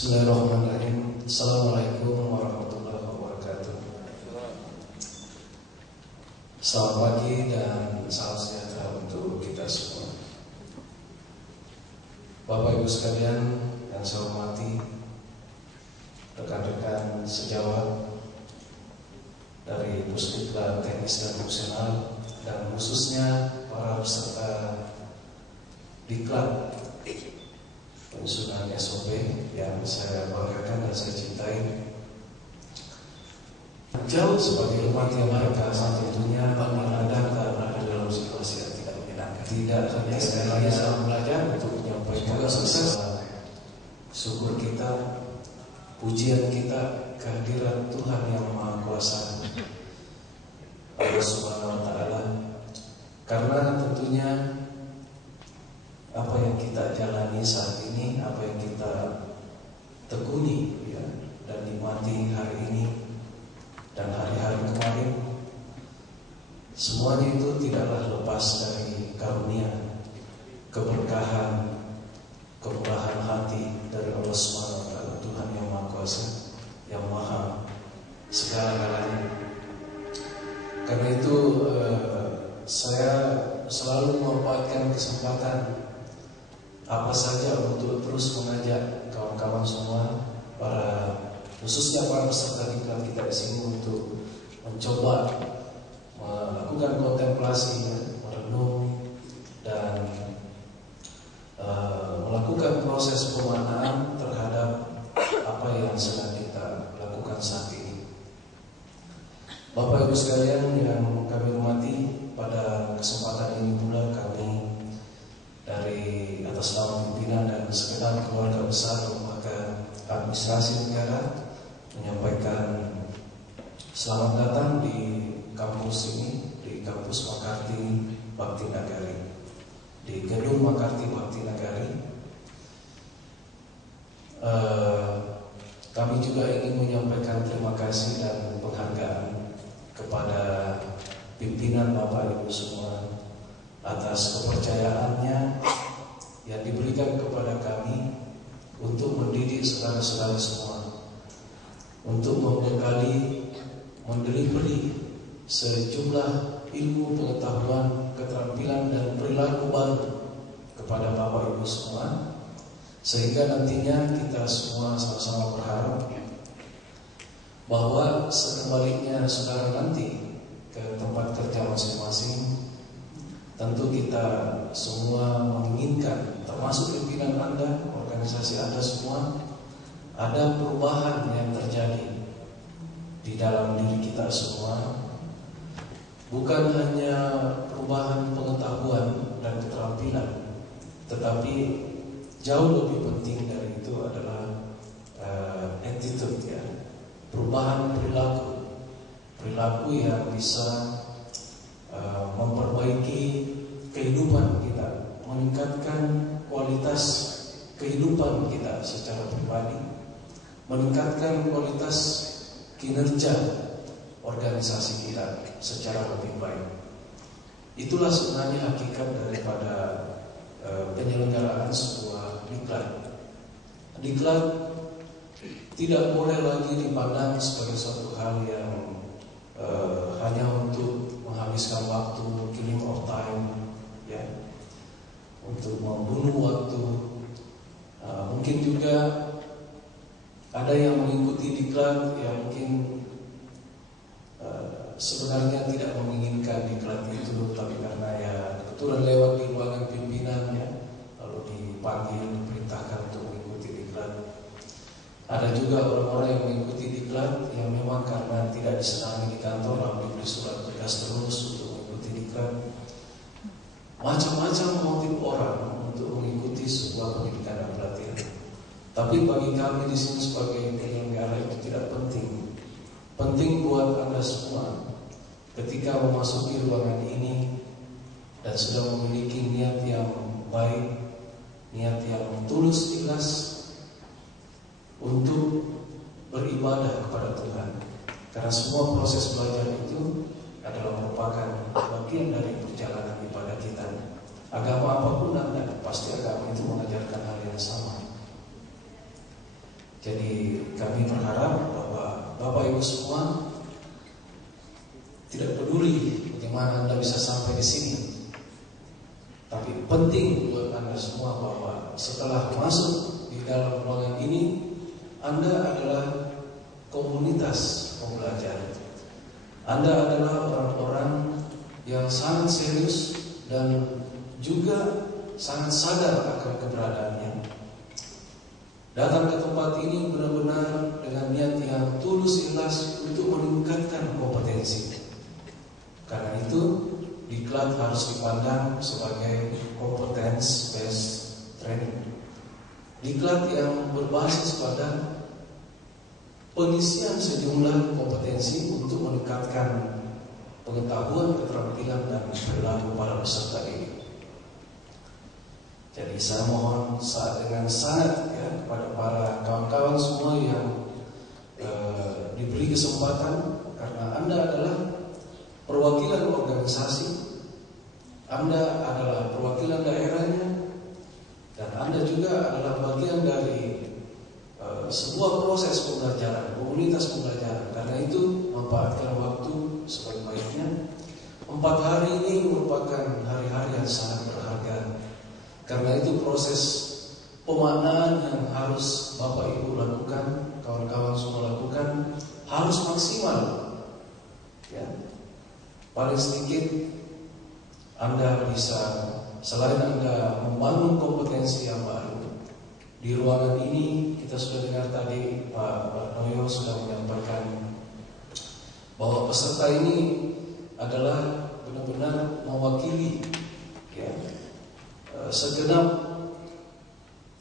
Bismillahirrahmanirrahim. Assalamualaikum warahmatullahi wabarakatuh. Selamat pagi dan salam sejahtera untuk kita semua. Bapak Ibu sekalian yang saya hormati, rekan-rekan sejawat dari Pusdiklat Teknis dan Fungsional, dan khususnya para peserta Diklat penyusunan SOP yang saya banggakan dan saya cintai. Jauh sebagai umat yang mereka tentunya kadang-kadang berada dalam situasi yang tidak menyenangkan. Tidak hanya sekali lagi saya belajar untuk menyampaikan sukses, syukur kita, pujian kita, kehadiran Tuhan yang Maha Kuasa, Allah Subhanahu wa Ta'ala. Karena tentunya apa yang kita jalani saat ini, apa yang kita tekuni ya, dan nikmati hari ini dan hari-hari kemarin, semuanya itu tidaklah lepas dari karunia, keberkahan, kemurahan hati dari Allah Subhanahu wa Ta'ala, Tuhan yang Maha Kuasa, yang Maha segala-galanya. Karena itu saya selalu memanfaatkan kesempatan apa saja untuk terus mengajak kawan-kawan semua, khususnya para peserta diklat kita di sini, untuk mencoba melakukan kontemplasi, merenung, dan melakukan proses pemaknaan terhadap apa yang sedang kita lakukan saat ini. Bapak Ibu sekalian yang kami hormati, pada kesempatan ini pula kami dari atas nama pimpinan dan segenap keluarga besar Lembaga Administrasi Negara menyampaikan selamat datang di kampus ini, di kampus Makarti Bakti Nagari, di gedung Makarti Bakti Nagari. Kami juga ingin menyampaikan terima kasih dan penghargaan kepada pimpinan Bapak Ibu semua atas kepercayaannya yang diberikan kepada kami untuk mendidik saudara-saudara semua, untuk membekali, mendelivery sejumlah ilmu, pengetahuan, keterampilan, dan perilaku baru kepada Bapak Ibu semua, sehingga nantinya kita semua sama-sama berharap bahwa sekembalinya saudara nanti ke tempat kerja masing-masing, tentu kita semua menginginkan, termasuk pimpinan Anda, organisasi Anda semua, ada perubahan yang terjadi di dalam diri kita semua. Bukan hanya perubahan pengetahuan dan keterampilan, tetapi jauh lebih penting dari itu adalah attitude, ya, perubahan perilaku yang bisa memperbaiki kehidupan kita, meningkatkan kualitas kehidupan kita secara pribadi, meningkatkan kualitas kinerja organisasi kita secara lebih baik. Itulah sebenarnya hakikat daripada penyelenggaraan sebuah diklat. Diklat tidak boleh lagi dipandang sebagai suatu hal yang hanya untuk menghabiskan waktu, killing of time, ya, untuk membunuh waktu. Mungkin juga ada yang mengikuti diklat yang mungkin sebenarnya tidak menginginkan diklat itu, tapi karena ya kebetulan lewat di ruangan pimpinan, ya, lalu dipanggil, diperintahkan untuk mengikuti diklat. Ada juga orang-orang yang mengikuti diklat yang memang karena tidak disenangi di kantor, lalu diberi surat tugas terus untuk mengikuti diklat. Macam-macam motif orang untuk mengikuti sebuah pendidikan dan pelatihan. Tapi bagi kami di sini sebagai penyelenggara itu tidak penting. Penting buat Anda semua ketika memasuki ruangan ini dan sudah memiliki niat yang baik, niat yang tulus, ikhlas untuk beribadah kepada Tuhan. Karena semua proses belajar itu adalah merupakan bagian dari perjalanan ibadah kita. Agama apapun Anda, pasti agama itu mengajarkan hal yang sama. tidak peduli bagaimana Anda bisa sampai di sini. Tapi penting buat Anda semua bahwa setelah masuk di dalam ruangan ini, Anda adalah komunitas pembelajar. Anda adalah orang-orang yang sangat serius dan juga sangat sadar akan keberadaannya. Datang ke tempat ini benar-benar dengan niat yang tulus ikhlas untuk meningkatkan kompetensi. Karena itu, diklat harus dipandang sebagai competence based training. Diklat yang berbasis pada pengisian sejumlah kompetensi untuk meningkatkan pengetahuan, keterampilan, dan perilaku para peserta ini. Jadi saya mohon dengan sangat kepada para kawan-kawan semua yang diberi kesempatan, karena Anda adalah perwakilan organisasi, Anda adalah perwakilan daerahnya, dan Anda juga adalah bagian dari sebuah proses pembelajaran, komunitas pembelajaran. Karena itu, manfaatkan waktu sebaik-baiknya. 4 hari ini merupakan hari-hari yang sangat berharga. Karena itu proses pemaknaan yang harus Bapak Ibu lakukan, kawan-kawan semua lakukan, harus maksimal. Ya. Paling sedikit Anda bisa, selain Anda membangun kompetensi yang baru, di ruangan ini kita sudah dengar tadi Pak Noyo sudah menyampaikan bahwa peserta ini adalah benar-benar mewakili segenap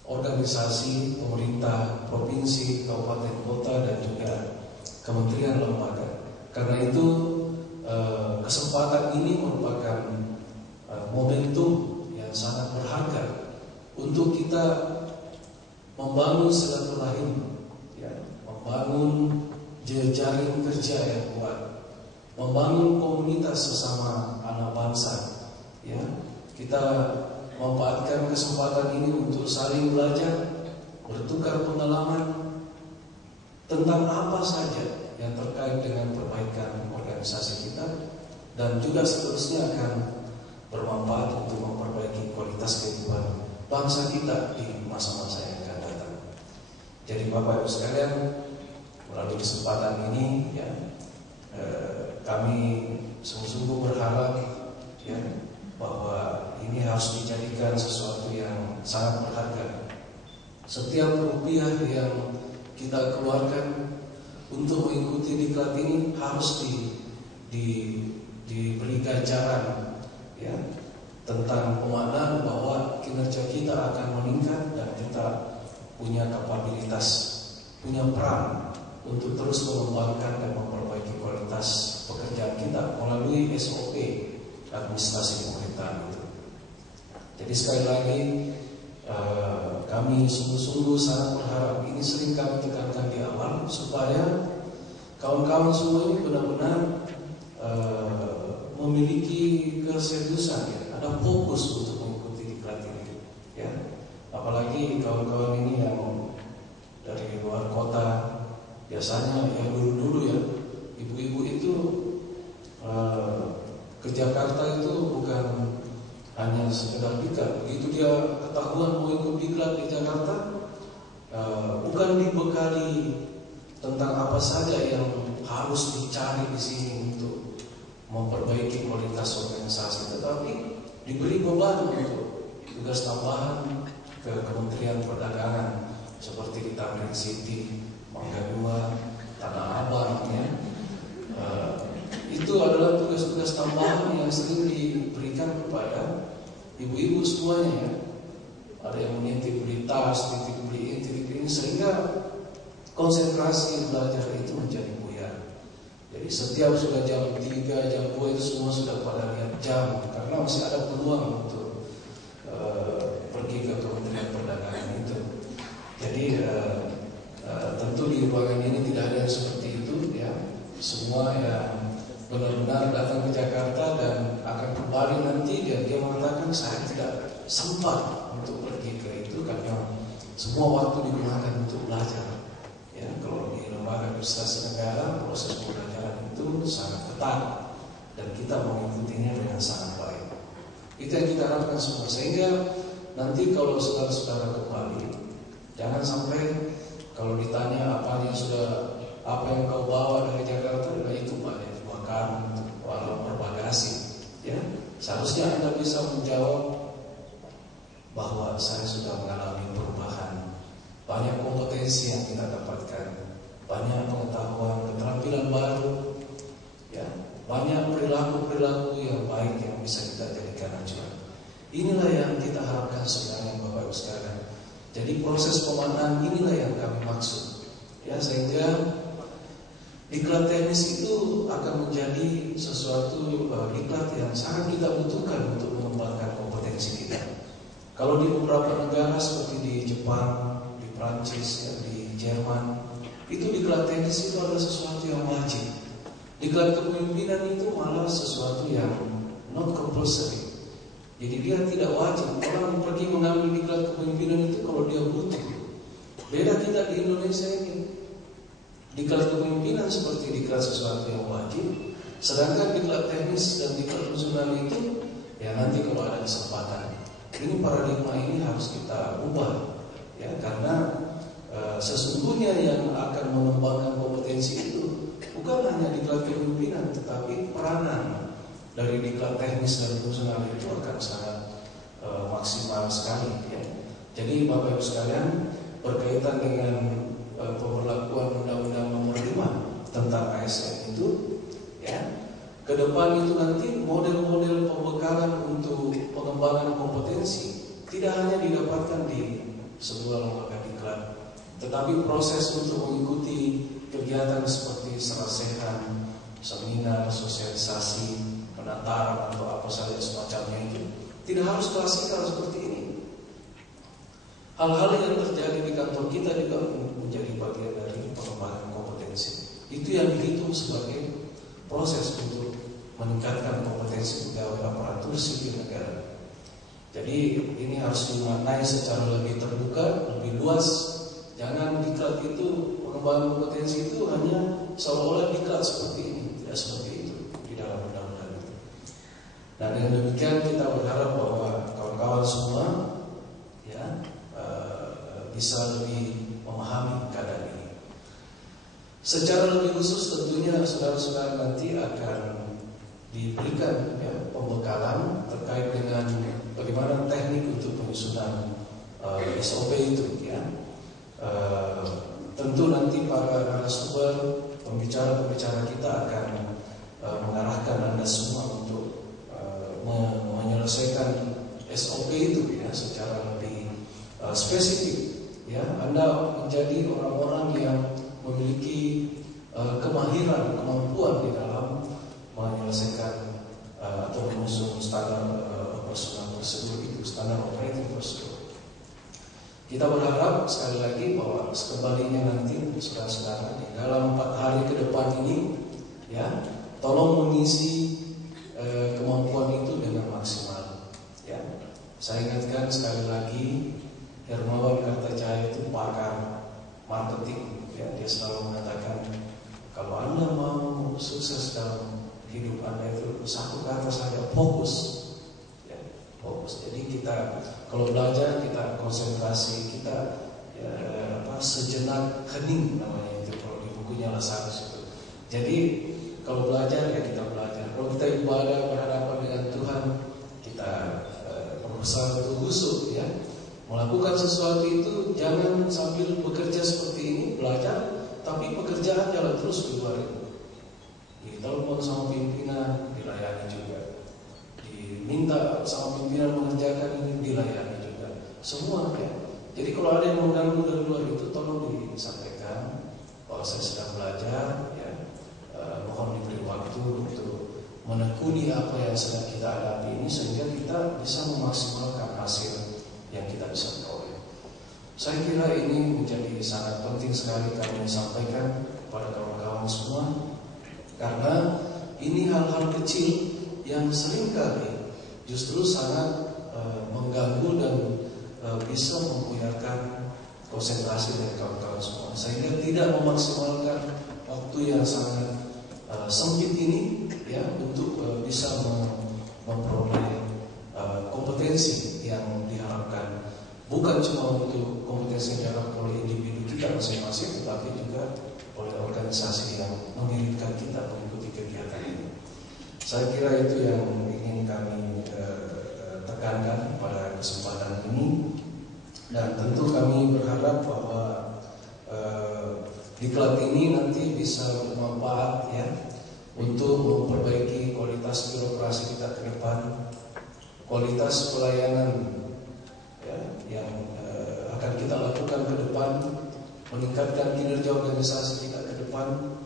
organisasi pemerintah provinsi, kabupaten, kota, dan juga kementerian lembaga. Karena itu kesempatan ini merupakan momentum yang sangat berharga untuk kita membangun silaturahim, membangun jejaring kerja yang kuat, membangun komunitas sesama anak bangsa. Kita memanfaatkan kesempatan ini untuk saling belajar, bertukar pengalaman tentang apa saja yang terkait dengan perbaikan organisasi kita, dan juga seterusnya akan bermanfaat untuk memperbaiki kualitas kehidupan bangsa kita di masa-masa yang akan datang. Jadi Bapak Ibu sekalian, melalui kesempatan ini kami sungguh-sungguh berharap bahwa ini harus dijadikan sesuatu yang sangat berharga. Setiap rupiah yang kita keluarkan untuk mengikuti diklat ini harus diberi ganjaran, tentang pemaknaan bahwa kinerja kita akan meningkat dan kita punya kapabilitas, punya peran untuk terus mengembangkan dan memperbaiki kualitas pekerjaan kita melalui SOP administrasi pemerintahan itu. Jadi sekali lagi kami sungguh-sungguh sangat berharap, ini sering kami tekankan di awal, supaya kawan-kawan semua ini benar-benar memiliki keseriusan, ada fokus untuk mengikuti diklat ini. Apalagi kawan-kawan ini yang dari luar kota, biasanya yang dulu-dulu ibu-ibu itu ke Jakarta itu bukan hanya sekedar diklat. Begitu dia ketahuan mau ikut diklat di Jakarta, bukan dibekali tentang apa saja yang harus dicari di sini untuk memperbaiki kualitas organisasi, tetapi diberi beban untuk tugas tambahan ke Kementerian Perdagangan seperti di Tamrin City, Mangga 2, Tanah Abang, itu adalah tugas-tugas tambahan yang sering diberikan kepada ibu-ibu semuanya. Ada yang menitip beli tas, titip beli ini, sehingga konsentrasi belajar itu menjadi buyar. Jadi setiap sudah jam 3, jam 2 itu semua sudah pada lihat jam, karena masih ada peluang untuk pergi ke Kementerian Perdagangan itu. Jadi tentu di ruangan ini tidak ada yang seperti itu, semua yang benar-benar datang ke Jakarta dan akan kembali nanti, dan dia mengatakan saya tidak sempat untuk pergi ke itu karena semua waktu digunakan untuk belajar. Kalau di lembaga administrasi negara proses pembelajaran itu sangat ketat. dan kita mengikutinya dengan sangat baik. Itu yang kita harapkan semua, sehingga nanti kalau saudara-saudara kembali, jangan sampai kalau ditanya apa yang kau bawa dari Jakarta, itu banyak makan walau berbagasi, ya. Seharusnya Anda bisa menjawab bahwa saya sudah mengalami perubahan, banyak kompetensi yang kita dapatkan, banyak pengetahuan, keterampilan baru, ya, banyak perilaku yang baik yang bisa kita jadikan acuan. Inilah yang kita harapkan sebenarnya Bapak Ibu sekalian. Jadi proses pemaknaan inilah yang kami maksud, ya, sehingga diklat teknis itu akan menjadi sesuatu diklat yang sangat kita butuhkan untuk mengembangkan kompetensi kita. Kalau di beberapa negara seperti di Jepang, di Prancis, ya, di Jerman, itu diklat teknis itu adalah sesuatu yang wajib. Diklat kepemimpinan itu malah sesuatu yang not compulsory. Jadi dia tidak wajib. Orang pergi mengambil diklat kepemimpinan itu kalau dia butuh. Beda kita di Indonesia ini. Diklat kepemimpinan seperti diklat sesuatu yang wajib. Sedangkan diklat teknis dan diklat fungsional itu ya nanti kalau ada kesempatan. Ini paradigma ini harus kita ubah, ya, karena sesungguhnya yang akan mengembangkan kompetensi itu bukan hanya diklat kepemimpinan, tetapi peranan dari diklat teknis dan fungsional itu akan sangat maksimal sekali, ya. Jadi Bapak Ibu sekalian, berkaitan dengan pemberlakuan Undang-Undang Nomor 5 tentang ASN itu, ya, ke depan itu nanti model-model pembekalan untuk pengembangan kompetensi tidak hanya didapatkan di sebuah lembaga diklat, tetapi proses untuk mengikuti kegiatan seperti serasehan, seminar, sosialisasi, penataran atau apa saja semacamnya itu tidak harus klasikal seperti ini. Hal-hal yang terjadi di kantor kita juga menjadi bagian dari pengembangan kompetensi. Itu yang dihitung sebagai proses untuk meningkatkan kompetensi pegawai aparatur sipil negara. Jadi ini harus dimaknai secara lebih terbuka, lebih luas. Jangan diklat itu, pengembangan kompetensi itu hanya seolah-olah diklat seperti ini, tidak seperti itu di dalam undang-undang itu. Nah, dengan demikian kita berharap bahwa kawan-kawan semua, ya, bisa lebih memahami keadaan ini. Secara lebih khusus tentunya saudara-saudara nanti akan diberikan, ya, pembekalan terkait dengan bagaimana teknik untuk penyusunan SOP itu, ya. Tentu nanti para narasumber, pembicara-pembicara kita akan mengarahkan Anda semua untuk menyelesaikan SOP itu, ya, secara lebih spesifik, ya. Anda menjadi orang-orang yang memiliki kemahiran, kemampuan di dalam menyelesaikan atau menyusun standar operasional prosedur itu, standar operating prosedur. Kita berharap sekali lagi bahwa sekembalinya nanti saudara-saudara di dalam 4 hari ke depan ini, ya, tolong mengisi kemampuan itu dengan maksimal, ya. Saya ingatkan sekali lagi, Hermawan Kartajaya itu pakar marketing, ya. Dia selalu mengatakan kalau Anda mau sukses dalam hidup Anda itu satu kata saja, fokus, ya, fokus. Jadi kita kalau belajar kita konsentrasi, kita, ya, sejenak hening namanya itu kalau di bukunya Lazarus itu. Jadi kalau belajar ya kita belajar. Kalau kita ibadah berhadapan dengan Tuhan, kita berusaha untuk khusyuk, ya. Melakukan sesuatu itu jangan sambil bekerja seperti ini, belajar, tapi pekerjaan jalan terus di luar itu. Ditelepon sama pimpinan, dilayani juga. Diminta sama pimpinan mengerjakan ini, dilayani juga. Semua, ya. Jadi kalau ada yang mengganggu dari luar itu, tolong disampaikan bahwa saya sedang belajar, ya. Mohon diberi waktu untuk menekuni apa yang sedang kita hadapi ini, sehingga kita bisa memaksimalkan hasil yang kita bisa peroleh. Saya kira ini menjadi sangat penting sekali kami sampaikan kepada kawan-kawan semua, karena ini hal-hal kecil yang seringkali justru sangat mengganggu dan bisa membuyarkan konsentrasi dari kawan-kawan semua, sehingga tidak memaksimalkan waktu yang sangat sempit ini, ya, untuk bukan cuma untuk kompetensi yang didapat oleh individu kita masing-masing, tetapi juga oleh organisasi yang mengirimkan kita mengikuti kegiatan ini. Saya kira itu yang ingin kami tekankan pada kesempatan ini, dan tentu kami berharap bahwa diklat ini nanti bisa bermanfaat ya untuk memperbaiki kualitas birokrasi kita ke depan, kualitas pelayanan ya, yang akan kita lakukan ke depan, meningkatkan kinerja organisasi kita ke depan,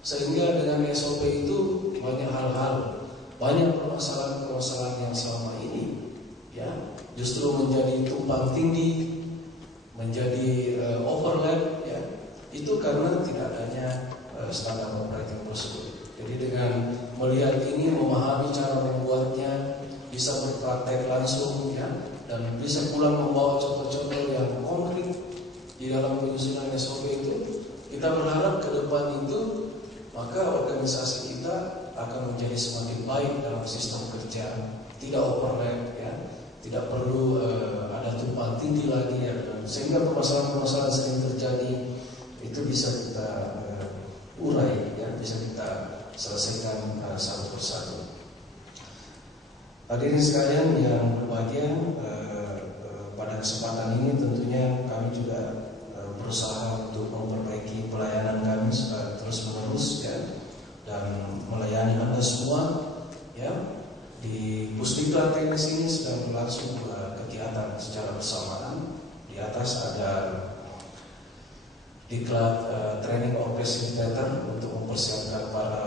sehingga dengan SOP itu banyak hal-hal, banyak permasalahan-permasalahan yang selama ini ya justru menjadi tumpang tindih, menjadi overlap ya, itu karena tidak adanya standar operating prosedur. Jadi dengan melihat ini, memahami cara membuatnya, bisa berpraktek langsung ya, dan bisa pula membawa contoh-contoh yang konkret di dalam penyusunan SOP itu, kita berharap ke depan itu maka organisasi kita akan menjadi semakin baik dalam sistem kerja, tidak overlap ya, tidak perlu ada tumpang tindih lagi ya, sehingga permasalahan-permasalahan sering terjadi itu bisa kita urai ya, bisa kita selesaikan satu persatu. Hadirin sekalian yang berbahagia, pada kesempatan ini tentunya kami juga berusaha untuk memperbaiki pelayanan kami terus menerus ya, dan melayani Anda semua ya. Di Pusdiklat Teknis ini sedang berlangsung kegiatan secara bersamaan. Di atas ada diklat training of facilitator untuk mempersiapkan para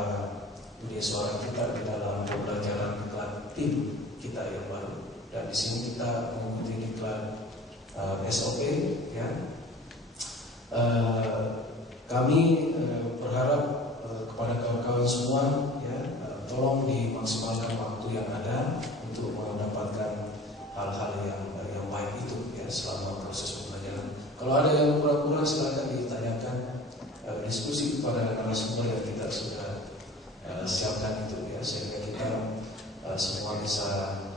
dunia suara kita di dalam pembelajaran diklat tim kita yang baru. Dan di sini kita mengikuti diklat SOP ya. Kami berharap kepada kawan-kawan semua ya, tolong dimaksimalkan waktu yang ada untuk mendapatkan hal-hal yang baik itu ya selama proses pembelajaran. Kalau ada yang kurang-kurang silakan ditanyakan, diskusi kepada narasumber yang kita sudah siapkan itu ya, sehingga kita semua bisa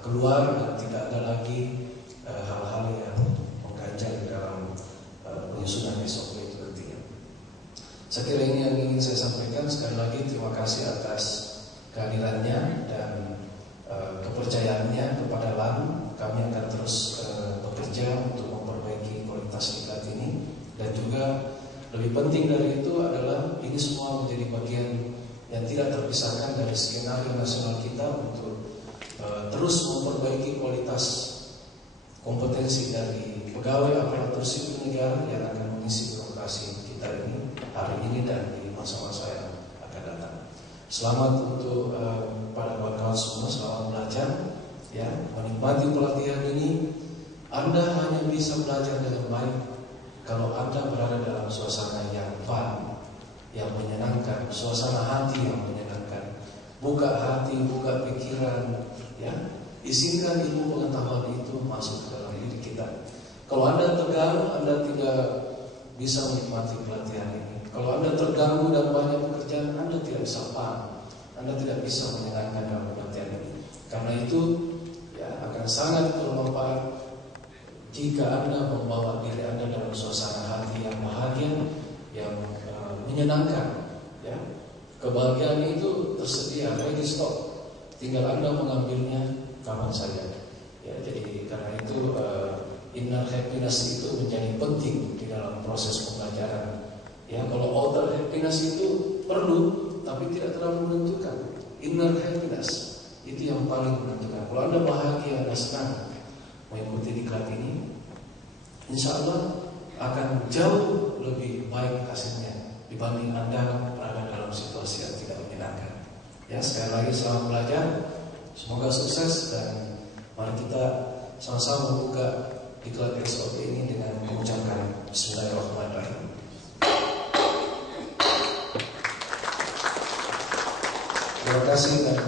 keluar dan tidak ada lagi hal-hal yang mengganjal di dalam penyusunan SOP itu nantinya. Saya kira ini yang ingin saya sampaikan. Sekali lagi terima kasih atas kehadirannya dan kepercayaannya kepada LAN. Kami akan terus bekerja untuk memperbaiki kualitas diklat ini, dan juga lebih penting dari itu adalah ini semua menjadi bagian yang tidak terpisahkan dari skenario nasional kita untuk terus memperbaiki kualitas kompetensi dari pegawai aparatur sipil negara yang akan mengisi birokrasi kita ini hari ini dan di masa-masa yang akan datang. Selamat untuk para kawan-kawan semua, selamat belajar ya, menikmati pelatihan ini. Anda hanya bisa belajar dengan baik kalau Anda berada dalam suasana yang fun, yang menyenangkan, suasana hati yang menyenangkan. Buka hati, buka pikiran ya, izinkan ilmu pengetahuan itu masuk ke dalam diri kita. Kalau Anda tegang, Anda tidak bisa menikmati pelatihan ini. Kalau Anda terganggu dan banyak pekerjaan, Anda tidak bisa paham, Anda tidak bisa menyenangkan dalam pelatihan ini. Karena itu ya akan sangat bermanfaat jika Anda membawa diri Anda dalam suasana hati yang bahagia, yang menyenangkan ya. Kebahagiaan itu tersedia, ready stock, tinggal Anda mengambilnya kapan saja ya. Jadi karena itu inner happiness itu menjadi penting di dalam proses pembelajaran ya. Kalau outer happiness itu perlu tapi tidak terlalu menentukan. Inner happiness itu yang paling menentukan. Kalau Anda bahagia, Anda senang mengikuti diklat ini, insya Allah akan jauh lebih baik hasilnya dibanding Anda berada dalam situasi yang tidak menyenangkan ya. Sekali lagi selamat belajar, semoga sukses, dan mari kita sama-sama membuka diklat SOP ini dengan mengucapkan Bismillahirrahmanirrahim. Terima kasih dan